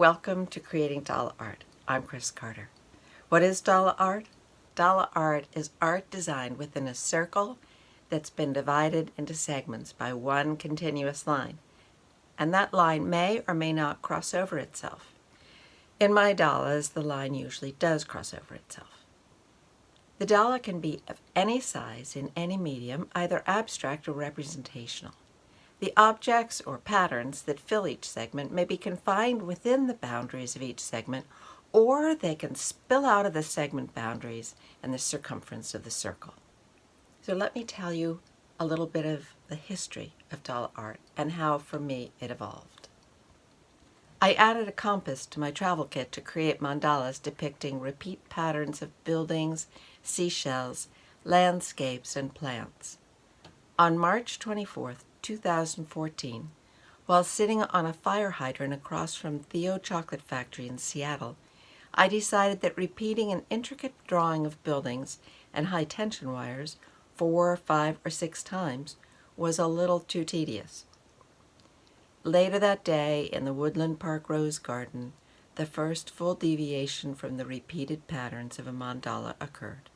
Welcome to Creating Dala Art. I'm Chris Carter. What is Dala Art? Dala Art is art designed within a circle that's been divided into segments by one continuous line, and that line may or may not cross over itself. In my Dalas, the line usually does cross over itself. The Dala can be of any size in any medium, either abstract or representational. The objects or patterns that fill each segment may be confined within the boundaries of each segment, or they can spill out of the segment boundaries and the circumference of the circle. So let me tell you a little bit of the history of Dala art and how, for me, it evolved. I added a compass to my travel kit to create mandalas depicting repeat patterns of buildings, seashells, landscapes, and plants. On March 24th, 2014, while sitting on a fire hydrant across from Theo Chocolate Factory in Seattle, I decided that repeating an intricate drawing of buildings and high-tension wires 4, 5, or 6 times was a little too tedious. Later that day, in the Woodland Park Rose Garden, the first full deviation from the repeated patterns of a mandala occurred.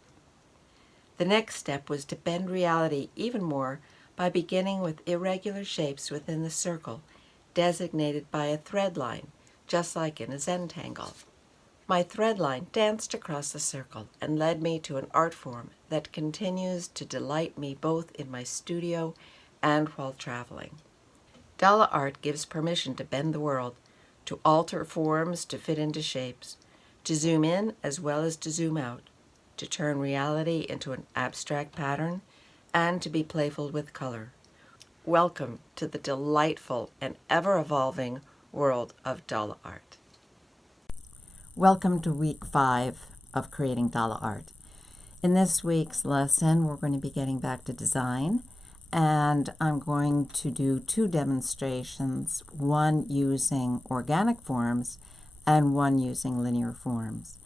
The next step was to bend reality even more by beginning with irregular shapes within the circle, designated by a thread line, just like in a Zentangle. My thread line danced across the circle and led me to an art form that continues to delight me both in my studio and while traveling. Dala art gives permission to bend the world, to alter forms to fit into shapes, to zoom in as well as to zoom out, to turn reality into an abstract pattern, and to be playful with color. Welcome to the delightful and ever-evolving world of Dala art. Welcome to week 5 of Creating Dala Art. In this week's lesson, we're going to be getting back to design, and I'm going to do 2 demonstrations, one using organic forms and one using linear forms.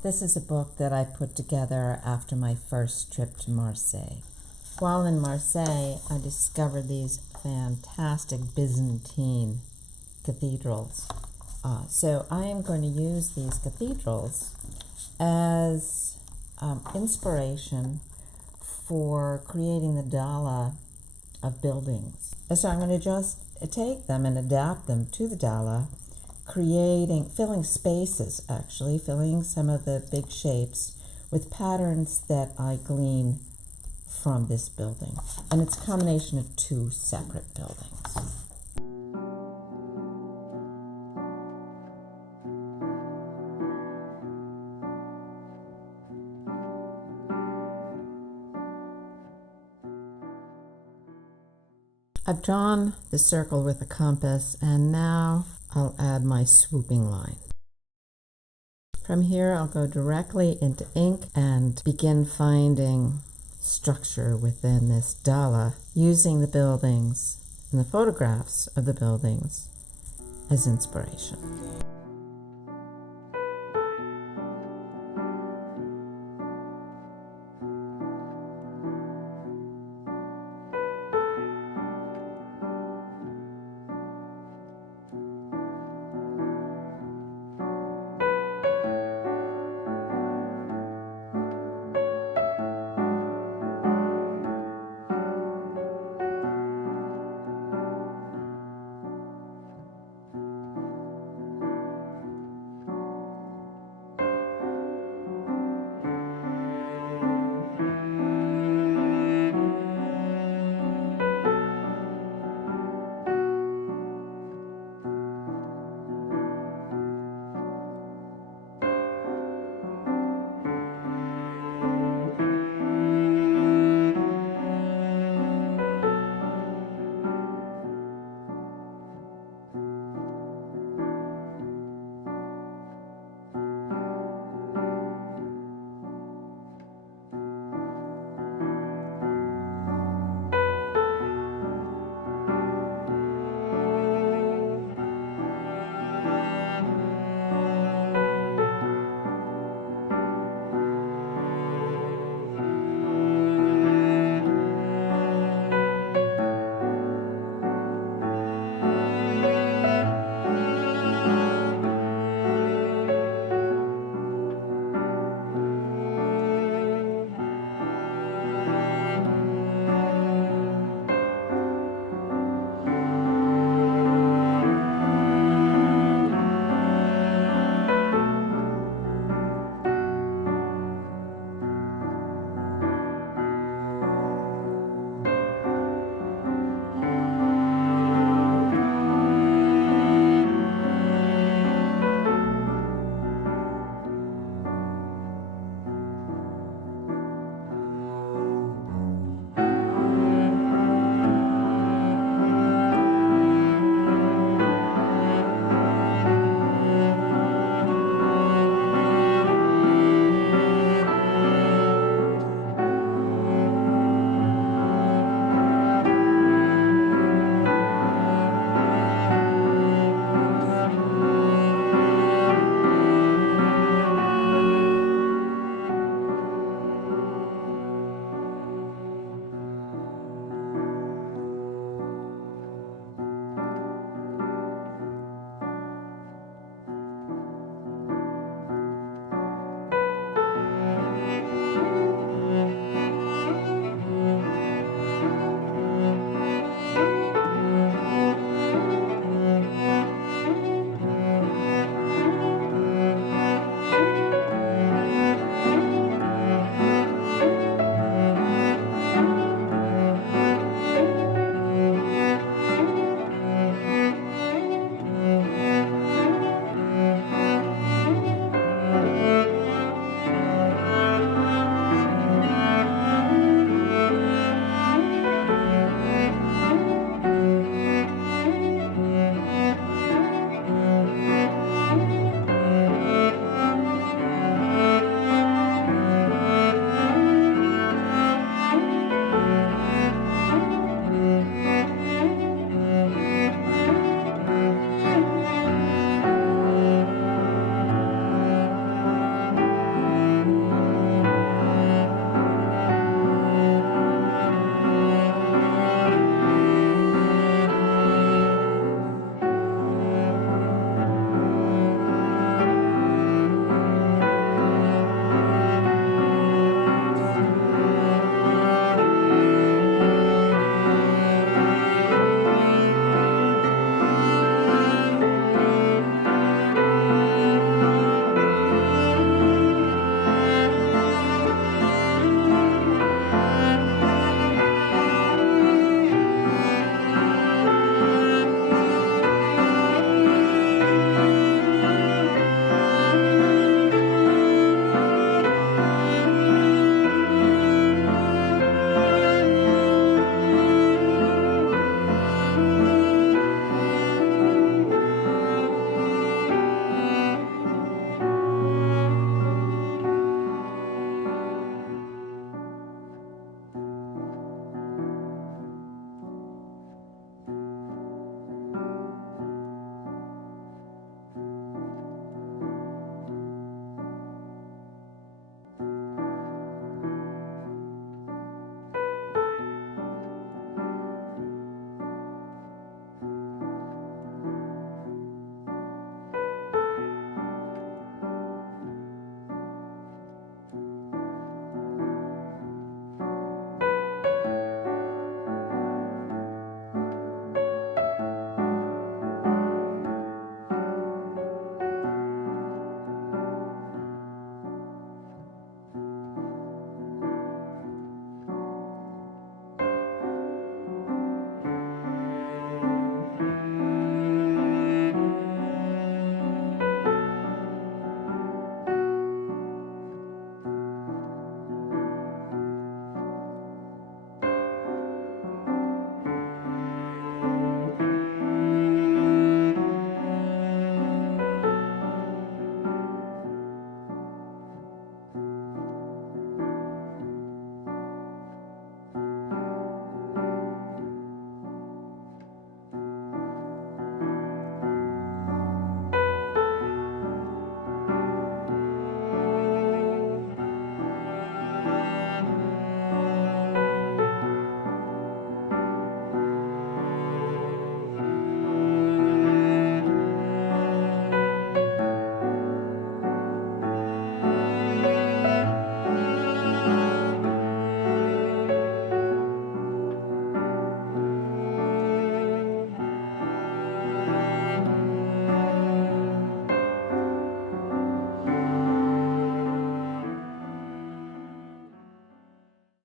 This is a book that I put together after my first trip to Marseille. While in Marseille, I discovered these fantastic Byzantine cathedrals. So I am going to use these cathedrals as inspiration for creating the Dala of buildings. So I'm going to just take them and adapt them to the Dala, filling spaces, actually, filling some of the big shapes with patterns that I glean from this building. And it's a combination of 2 separate buildings. I've drawn the circle with a compass, and now I'll add my swooping line. From here, I'll go directly into ink and begin finding structure within this Dala, using the buildings and the photographs of the buildings as inspiration.